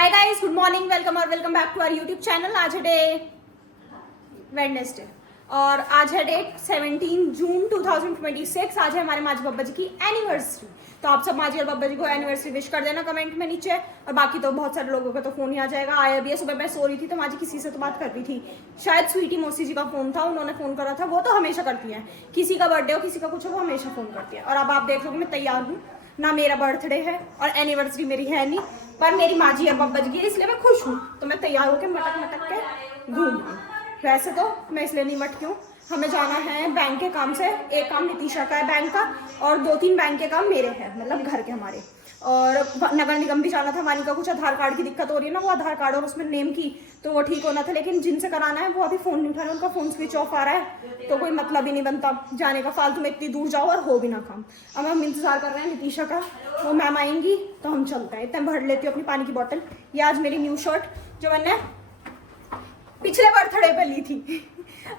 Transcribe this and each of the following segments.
Hi guys, good morning, welcome back to our YouTube channel. आज है day Wednesday और आज है डेट 17 जून 2026। आज है हमारे माजी बब्बा जी की एनिवर्सरी। तो आप सब माजी और बब्बा जी को एनिवर्सरी विश कर देना कमेंट में नीचे। और बाकी तो बहुत सारे लोगों का तो फोन ही आ जाएगा। आया भी है, सुबह मैं सो रही थी तो माजी किसी से तो बात कर रही थी, शायद स्वीटी मौसी जी का फोन था, उन्होंने फोन करा था। वो तो हमेशा करती है, किसी का बर्थडे हो किसी का कुछ हो वो हमेशा फोन करती है। और अब आप देख लो मैं तैयार हूँ, ना मेरा बर्थडे है और एनिवर्सरी मेरी है नहीं, पर मेरी माजी और बब्बा जी की, इसलिए मैं खुश हूँ। तो मैं तैयार होकर मटक के घूम रही हूँ। वैसे तो मैं इसलिए नहीं मटकी हूँ, हमें जाना है बैंक के काम से। एक काम नितीशा का है बैंक का और 2-3 बैंक के काम मेरे हैं, मतलब घर के हमारे। और नगर निगम भी जाना था। वानी का कुछ आधार कार्ड की दिक्कत हो रही है ना, वो आधार कार्ड और उसमें नेम की, तो वो ठीक होना था। लेकिन जिनसे कराना है वो अभी फ़ोन नहीं उठा रहे, उनका फ़ोन स्विच ऑफ आ रहा है, तो कोई मतलब ही नहीं बनता जाने का। फालतू में इतनी दूर जाओ और हो भी ना काम। अब हम इंतज़ार कर रहे हैं नितीशा का, वो मैम आएंगी तो हम चलते हैं। इतने भर लेती हूँ अपनी पानी की बॉटल। ये आज मेरी न्यू शर्ट जो मैंने पिछले बर्थडे पे ली थी।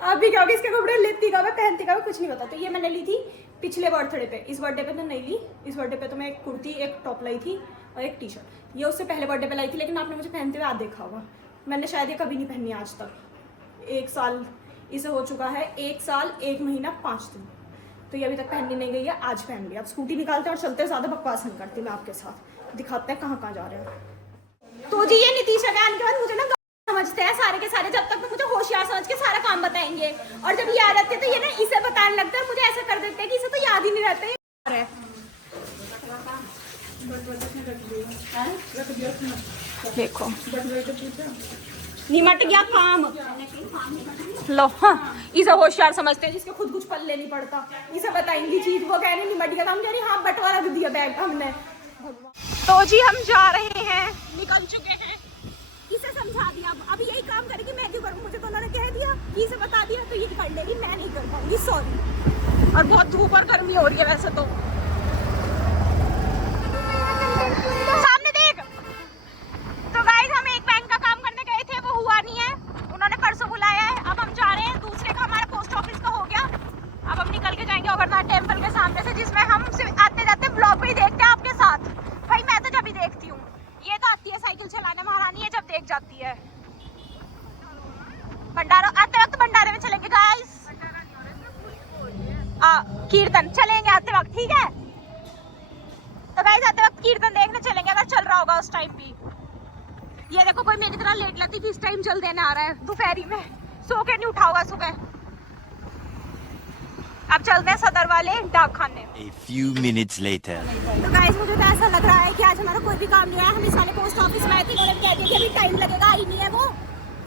आप भी कहोगे इसके कपड़े लेती का मैं पहनती का मैं कुछ नहीं होता, तो ये मैंने ली थी पिछले बर्थडे पे। इस बर्थडे पे तो नहीं ली। इस बर्थडे पे तो मैं एक कुर्ती एक टॉप लाई थी और एक टी शर्ट। ये उससे पहले बर्थडे पे लाई थी, लेकिन आपने मुझे पहनते हुए आज देखा होगा। मैंने शायद ये कभी नहीं पहनी आज तक। 1 साल इसे हो चुका है, 1 साल 1 महीना 5 दिन, तो ये अभी तक पहननी नहीं गई है। आज पहन लिया। अब स्कूटी निकालते हैं और चलते हैं। ज़्यादा बकवास नहीं करती मैं आपके साथ, दिखाते हैं कहाँ जा रहे हैं। तो जी ये नितीशा के आने के बाद मुझे ना समझते हैं सारे के सारे, जब तक तो मुझे होशियार समझ के सारा काम बताएंगे, और जब याद आते तो ये ना इसे बताने लगता है, मुझे ऐसा कर देते हैं कि इसे तो याद ही नहीं रहता है। देखो निमट गया काम लो। हाँ, इसे होशियार समझते हैं जिसके खुद कुछ पल्ले नहीं पड़ता। इसे बताएंगी चीज, वो कह रही निमट गया काम, कह रही हाँ बंटवारा रख दिया बैग हमने। तो जी हम जा रहे हैं, निकल चुके हैं। इसे समझा दिया, अब यही काम करेगी, मैं क्यों करूँ? मुझे तो उन्होंने कह दिया कि इसे बता दिया तो ये कर लेगी, मैं नहीं कर पाऊंगी, सॉरी। और बहुत धूप और गर्मी हो रही है वैसे तो। सामने देख। तो गाइस हम एक बैंक का काम करने गए थे, वो हुआ नहीं है, उन्होंने परसों बुलाया है। अब हम जा रहे हैं दूसरे का, हमारा पोस्ट ऑफिस का हो गया। अब हम निकल के जाएंगे अमरनाथ टेम्पल के सामने से, जिसमें हम आते जाते ब्लॉग भी देखते हैं आपके साथ। भाई मैं तो जब भी देखती हूँ, ये तो आती है साइकिल चलाने महारानी है जब देख जाती है। भंडारा आते वक्त भंडारे में चलेंगे गाइस, कीर्तन चलेंगे आते वक्त, ठीक है? तो गाइस आते वक्त कीर्तन देखने चलेंगे अगर चल रहा होगा उस टाइम भी। ये देखो कोई मेरी तरह लेट लतीफ इस टाइम जल देने आ रहा है दोपहरी में, सो के नहीं उठा होगा सुबह। अब चलते हैं सदर वाले डाक खाने। A few minutes later. तो गाइस मुझे तो ऐसा लग रहा है कि आज हमारा कोई भी काम नहीं आया। हम इस वाले पोस्ट ऑफिस में आए थे, उन्होंने कह दिया कि अभी टाइम लगेगा, आई नहीं है वो,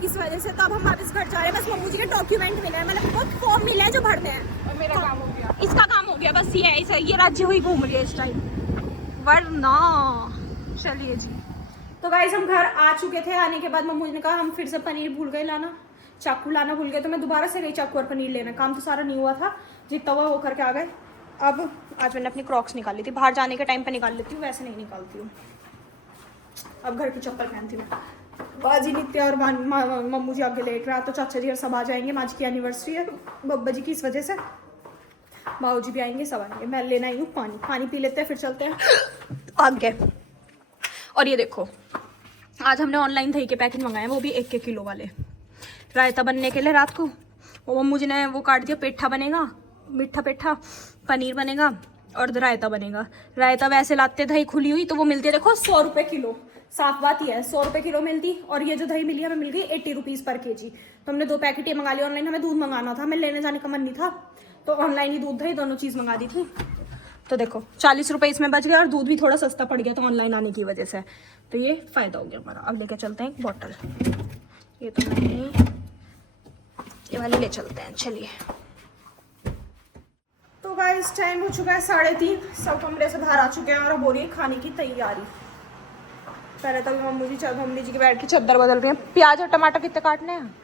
इस वजह से। तो अब हम वापस घर जा रहे हैं। बस मम्मू जी के डॉक्यूमेंट मिले हैं, मतलब बहुत फॉर्म मिले हैं जो भरने हैं, और मेरा काम हो गया, इसका काम हो गया। बस ये है, ये राज्य हुई घूम रही है इस टाइम, वरना चलिए जी। तो गाइस हम घर आ चुके थे। आने के बाद मम्मू जी ने कहा हम फिर से पनीर भूल गए लाना, चाकू लाना भूल गए, तो मैं दोबारा से गई चाकू और पनीर लेना। काम तो सारा नहीं हुआ था, जितना हुआ वो करके आ गए। अब आज मैंने अपनी क्रॉक्स निकाल ली थी, बाहर जाने के टाइम पे निकाल लेती हूँ, वैसे नहीं निकालती हूँ। अब घर की चप्पल पहनती हूँ। बाजी नित्य और मम्मू जी आगे लेट रहा, तो चाचा जी और सब आ जाएंगे। माँ जी की एनिवर्सरी है बब्बा जी की, इस वजह से बाबू जी भी आएंगे, सब आएंगे। मैं लेना ही हूँ पानी पी लेते हैं, फिर चलते हैं आगे। और ये देखो आज हमने ऑनलाइन दही के पैकेट मंगाए हैं, वो भी 1 किलो वाले, रायता बनने के लिए। रात को वो मम्मू जी ने वो काट दिया, पेठा बनेगा, मीठा पेठा, पनीर बनेगा और रायता बनेगा। रायता वैसे लाते दही खुली हुई, तो वो मिलती है देखो 100 रुपये किलो। साफ बात ही है, 100 रुपये किलो मिलती। और ये जो दही मिली हमें मिल गई 80 रुपीज़ पर kg। तो हमने 2 पैकेट ये मंगा लिया ऑनलाइन। हमें दूध मंगाना था, हमें लेने जाने का मन नहीं था, तो ऑनलाइन ही दूध दही दोनों चीज़ मंगा दी थी। तो देखो 40 रुपये इसमें बच गया और दूध भी थोड़ा सस्ता पड़ गया था ऑनलाइन आने की वजह से। तो ये फ़ायदा हो गया हमारा। अब लेके चलते हैं एक बॉटल, ये तो नहीं, ये वाली ले चलते हैं, चलिए। तो गाइस टाइम हो चुका है 3:30, सब कमरे से बाहर आ चुके हैं और अब हो रही है खाने की तैयारी। पहले तो मम्मी जी की बैठ के चादर बदल रही है। प्याज और टमाटर कितने काटने हैं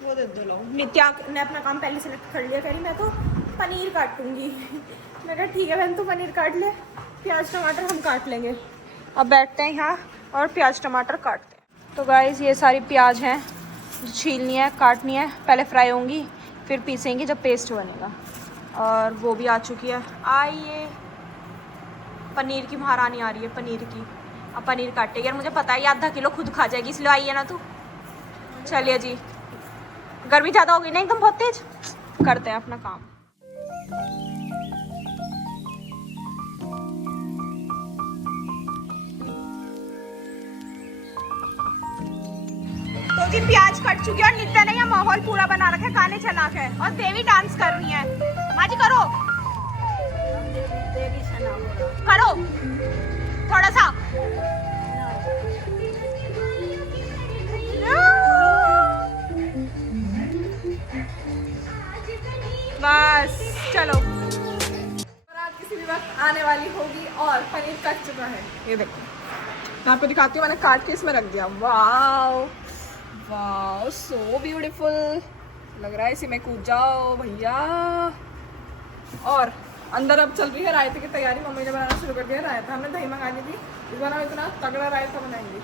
वो दे दो। नित्या ने अपना काम पहले सेलेक्ट कर लिया, कह रही मैं तो पनीर काटूंगी। मैं कहा ठीक है बहन, तू पनीर काट ले, प्याज टमाटर हम काट लेंगे। अब बैठते हैं यहाँ और प्याज टमाटर काटते हैं। तो गाइस ये सारी प्याज हैं, छीलनी है, काटनी है, पहले फ्राई होंगी फिर पीसेंगे जब पेस्ट बनेगा। और वो भी आ चुकी है। आइए, पनीर की महारानी आ रही है, पनीर की। अब पनीर काटेगी यार, मुझे पता है ये आधा किलो खुद खा जाएगी, इसलिए आई है ना तू। चलिए जी, गर्मी ज़्यादा हो गई ना एकदम बहुत तेज, करते हैं अपना काम। तो जी प्याज कट चुकी है और नित्या ने यह माहौल पूरा बना रखा है गाने चला के, और देवी डांस कर रही है। माँ जी करो करो थोड़ा सा। बस चलो, बारात किसी भी वक्त आने वाली होगी और पनीर कट चुका है। ये देखो, मैं आपको दिखाती हूँ, मैंने काट के इसमें रख दिया। वाओ वाओ, सो ब्यूटीफुल लग रहा है, इसी में कूद जाओ भैया। और अंदर अब चल रही है रायते की तैयारी, मम्मी ने बनाना शुरू कर दिया रायता। हमने दही मंगा ली थी, इस बार हम इतना तगड़ा रायता बनाएंगे,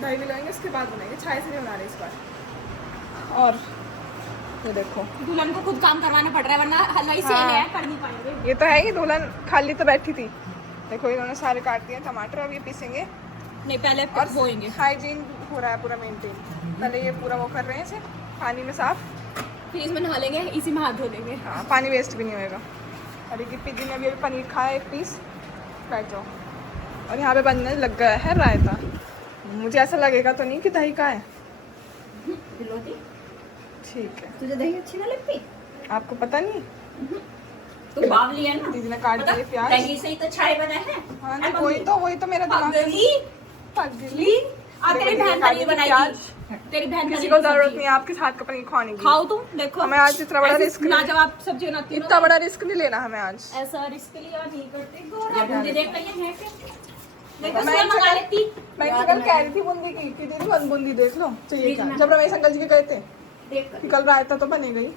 दही भी लाएंगे उसके बाद बनाएंगे, छाछ से नहीं बना रहे इस बार। और ये देखो, दुल्हन को खुद काम करवाना पड़ रहा है, वरना हलवाई से हाँ। है कर नहीं पाएंगे। ये तो है ही, दुल्हन खाली तो बैठी थी। देखो इन्होंने सारे काट दिए टमाटर, अब ये पीसेंगे नहीं पहले और होएंगे। हाइजीन हो रहा है पूरा मेंटेन। पहले ये पूरा वो कर रहे हैं इसे पानी में साफ, फिर इसमें नहा लेंगे, इसी में हाथ धो लेंगे। हाँ पानी वेस्ट भी नहीं होएगा। और ये गिप्पी जी ने अभी पनीर खाया एक पीस, बैठ जाओ। और यहाँ पे बनने लग गया है रायता। मुझे ऐसा लगेगा तो नहीं कि दही का है। ठीक है, तुझे दही अच्छी ना लगती? आपको पता नहीं? तू बावली है ना, दीदी ने काट दिए प्याज। दही से ही तो चाय बना है। हाँ जी, वही तो मेरा दिमाग में पगली। अब तेरी बहन पनीर बनाएगी, तेरी बहन किसी पनीर को की जरूरत सब्जी। नहीं है आपके हाथ का पनीर खाने की। खाओ तुम, देखो हमें आज इतना बड़ा रिस्क ना, जब आप सब्जी बनाती हो ना, इतना बड़ा रिस्क नहीं लेना हमें आज। ऐसा रिस्क लिया नहीं करते। गोरा बूंदी देख रही है क्या? देखो मैं मैं मंगा लेती। मैं कल कह रही थी बूंदी की कि दीदी वन बूंदी देख लो चाहिए क्या, जब रमेश अंकल जी के गए थे देख कि कल रायता तो बनेगा ही।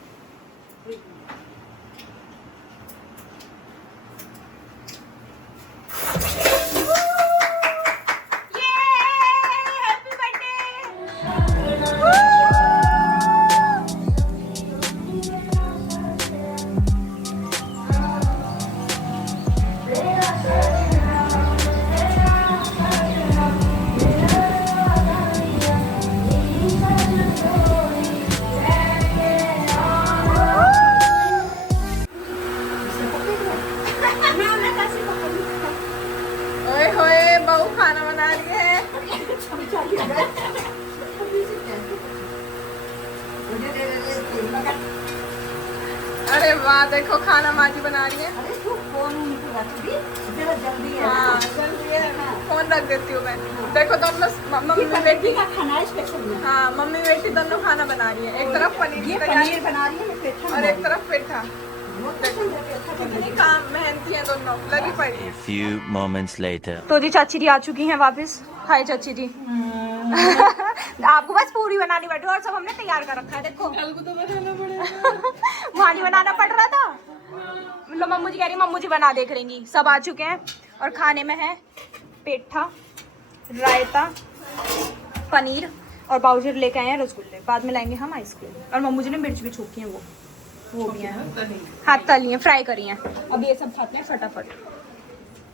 ओए होए, बहू खाना बना रही है। अरे वाह, देखो खाना माँ जी बना रही है। हाँ जल्दी है, फोन रख देती हूँ मैं। देखो दोनों मम्मी बेटी, हाँ मम्मी बेटी दोनों खाना बना रही है। एक तरफ पनीर की तैयारी बना रही है और एक तरफ पेठा। कितनी काम मेहनती है दोनों, लगी पड़ी है। A few moments later. तो जी चाची जी आ चुकी हैं वापस। हाय चाची जी। आपको बस पूरी बनानी बैठी और सब हमने तैयार कर रखा है। देखो कल को तो बनाना पड़ेगा। वहाँ नहीं बनाना पड़ रहा था। लो मम्मू जी कह रही मम्मू जी बना देख रहेंगी। सब आ चुके हैं और खाने में है पेठा, रायता, पनीर और बाबूजी लेके आए हैं रसगुल्ले। बाद में लाएंगे हम आइसक्रीम। और मम्मू जी ने मिर्च भी छोकी है, वो भी है, हाथ तली है, फ्राई करी हैं। अब ये सब खाते हैं फटाफट।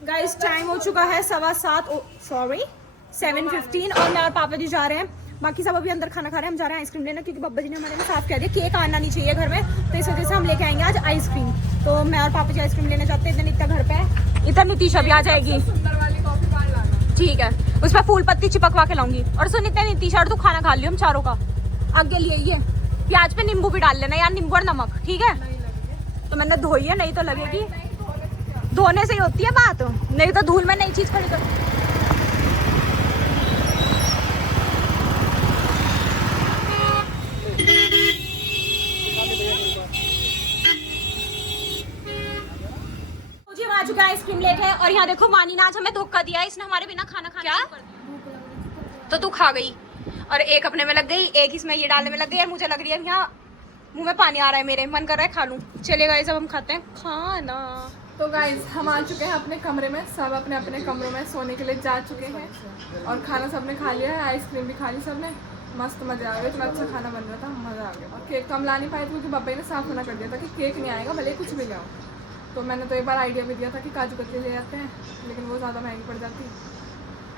गाइस टाइम हो चुका है 7:15 और मैं और पापा जी जा रहे हैं। बाकी सब अभी अंदर खाना खा रहे हैं, हम जा रहे हैं आइसक्रीम लेना, क्योंकि बब्बा जी ने हमारे में साफ कह दिया केक आना नहीं चाहिए घर में, तो इस वजह से हम लेके आएंगे आज आइसक्रीम। तो मैं और पापा जी आइसक्रीम लेने जाते हैं। इधर नित्या घर पे है, इधर नीतीशा भी आ जाएगी। सुंदर वाली कॉफी बार लाना। ठीक है, उसमें फूल पत्ती चिपकवा के लाऊंगी। और सुन नित्या नीतीशा तू खाना खा लियो हम चारों का। आगे लिए ये प्याज पे नींबू भी डाल लेना यार, नींबू और नमक, ठीक है? तो मैंने धोई है, नहीं तो लगेगी। धोने से ही होती है बात, नहीं तो धूल में नई चीज खड़ी कर। मुझे आ चुका है आइसक्रीम लेके। और यहाँ देखो वानी ने आज हमें धोखा दिया है, इसने हमारे बिना खाना खाया। तो तू खा गई और एक अपने में लग गई, एक इसमें ये डालने में लग गई। और मुझे लग रही है यहाँ मुंह में पानी आ रहा है, मेरे मन कर रहा है खा लूं। चलिए गाइस अब हम खाते हैं खाना। तो गाइस हम आ चुके हैं अपने कमरे में, सब अपने अपने कमरों में सोने के लिए जा चुके हैं। और खाना सबने खा लिया है, आइसक्रीम भी खा ली सबने। मस्त मज़े आ गए, इतना अच्छा खाना बन रहा था, मज़ा आ गया। और केक तो हम ला नहीं पाए थे क्योंकि बब्बा ने साफ मना कर दिया था कि केक नहीं आएगा भले कुछ भी ले आओ। तो मैंने तो एक बार आइडिया भी दिया था कि काजू कतली ले आते हैं, लेकिन वो ज़्यादा महंगी पड़ जाती।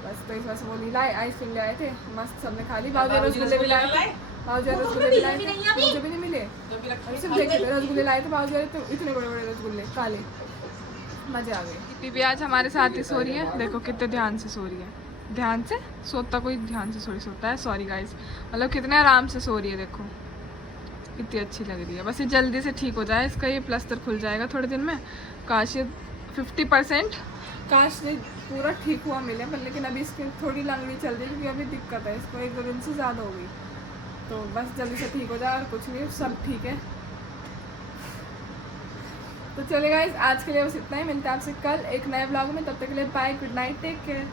बस तो इस वजह से वो नहीं लाए, आइसक्रीम ले आए थे मस्त, सबने खा ली। बाबू रसगुल्ले भी लाए थे, बाबू रसगुल्ले भी लाए थे, मुझे भी नहीं मिले। सिर्फ देखिए रसगुल्ले लाए थे बाबू, तो इतने बड़े बड़े रसगुल्ले काले, मजे आ गए। दीदी आज हमारे साथ ही सो रही है, देखो कितने ध्यान से सो रही है, ध्यान से सोता कोई ध्यान से थोड़ी सोता है, सॉरी गाइस, मतलब कितने आराम से सो रही है, देखो कितनी अच्छी लग रही है। बस ये जल्दी से ठीक हो जाए, इसका ये प्लास्टर खुल जाएगा थोड़े दिन में, काश ये 50% काश ये पूरा ठीक हुआ मिले, पर लेकिन अभी इसकी थोड़ी लंगड़ी चल रही है क्योंकि अभी दिक्कत है इसको, 1-2 दिन से ज़्यादा हो गई, तो बस जल्दी से ठीक हो जाए और कुछ नहीं, सब ठीक है। तो चलिए गाइस आज के लिए बस इतना ही, मिलते हैं आपसे कल एक नए ब्लॉग में, तब तक के लिए bye, good night, take care.